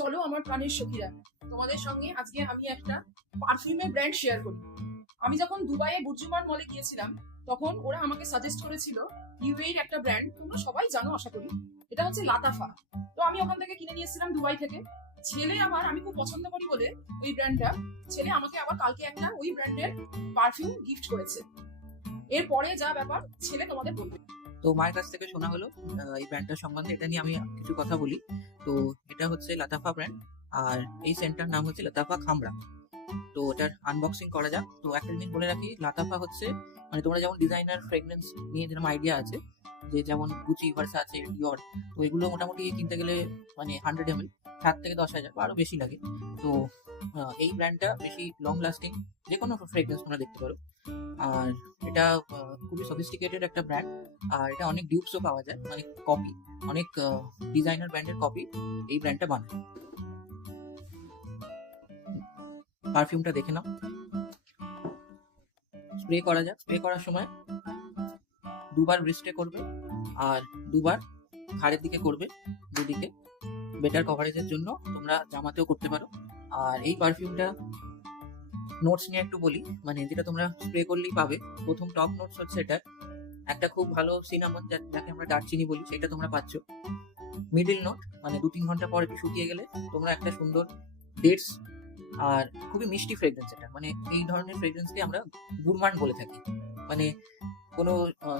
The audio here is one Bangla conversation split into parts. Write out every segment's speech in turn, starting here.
চলো আমার প্রাণের সখীরা, তোমাদের সঙ্গে আজকে আমি একটা পারফিউমের ব্র্যান্ড শেয়ার করি। আমি যখন দুবাইয়ে বুর্জুমান মলে গিয়েছিলাম, তখন ওরা আমাকে সাজেস্ট করেছিল ইউএইর একটা ব্র্যান্ড, তোমরা সবাই জানো আশা করি, এটা হচ্ছে লাতাফা। তো আমি ওখান থেকে কিনে নিয়েছিলাম দুবাই থেকে। ছেলে আমার, আমি খুব পছন্দ করি বলে ওই ব্র্যান্ডটা, ছেলে আমাকে আবার কালকে একটা ওই ব্র্যান্ডের পারফিউম গিফট করেছে। এরপরে যা ব্যাপার ছেলে তোমাদের বলবে। তো মায়ের কাছ থেকে শোনা হলো এই ব্র্যান্ডটার সম্বন্ধে, এটা নিয়ে আমি কিছু কথা বলি। তো এটা হচ্ছে লাতাফা ব্র্যান্ড, আর এই সেন্টার নাম হচ্ছে লাতাফা খামরা। তো এটার আনবক্সিং করা যাক। তো একটা জিনিস বলে রাখি, লাতাফা হচ্ছে মানে তোমরা যেমন ডিজাইনার ফ্রেগরেন্স নিয়ে যেরকম আইডিয়া আছে, যে যেমন গুচি, ভার্সাচে, ডিওর, তো এগুলো মোটামুটি কিনতে গেলে মানে 100 ml 7 থেকে 10 হাজার বা আরো বেশি লাগে। তো এই ব্র্যান্ডটা বেশি লং লাস্টিং, যে কোনো ফ্রেগরেন্স তোমরা দেখতে পারো। আর এটা খুবই সফিস্টিকেটেড একটা ব্র্যান্ড। আর এটা অনেক ডিউপসও পাওয়া যায়, মানে কপি, অনেক ডিজাইনার ব্র্যান্ডের কপি এই ব্র্যান্ডটা বানায়। পারফিউমটা দেখে নাও। স্প্রে করা যাক। স্প্রে করার সময় দুবার ব্রিস্টে করবে আর দুবার ঘাড়ের দিকে করবে, দুদিকে। বেটার কভারেজের জন্য তোমরা জামাতেও করতে পারো। আর এই পারফিউমটা নোটস নিয়ে একটু বলি, মানে যেটা তোমরা স্প্রে করলেই পাবে। প্রথম টপ নোটস হচ্ছে এটা একটা খুব ভালো সিনামন, যাকে আমরা দারচিনি বলি, সেটা তোমরা পাচ্ছ। মিডিল নোট মানে 2-3 ঘন্টা পর একটু শুকিয়ে গেলে তোমরা একটা সুন্দর ডেটস, আর খুবই মিষ্টি ফ্রেগ্রেন্স এটা, মানে এই ধরনের ফ্রেগ্রেন্সকে আমরা গুরমান বলে থাকি, মানে কোনো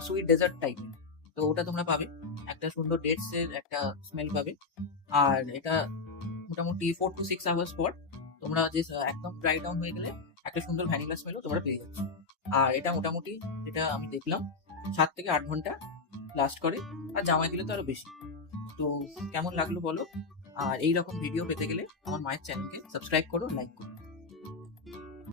সুইট ডেজার্ট টাইপের। তো ওটা তোমরা পাবে, একটা সুন্দর ডেটস এর একটা স্মেল পাবে। আর এটা মোটামুটি 4 to 6 hours পর তোমরা যে একদম ড্রাই ডাউন হয়ে গেলে একটা সুন্দর ভ্যানিলা স্মেলও তোমরা পেয়ে যাচ্ছ। আর এটা মোটামুটি, যেটা আমি দেখলাম, 7 থেকে 8 ঘন্টা লাস্ট করে, আর জামাই দিলে তো আরো বেশি। তো কেমন লাগলো বলো। আর এইরকম ভিডিও পেতে গেলে আমার মায়ের চ্যানেলকে সাবস্ক্রাইব করো, লাইক করো।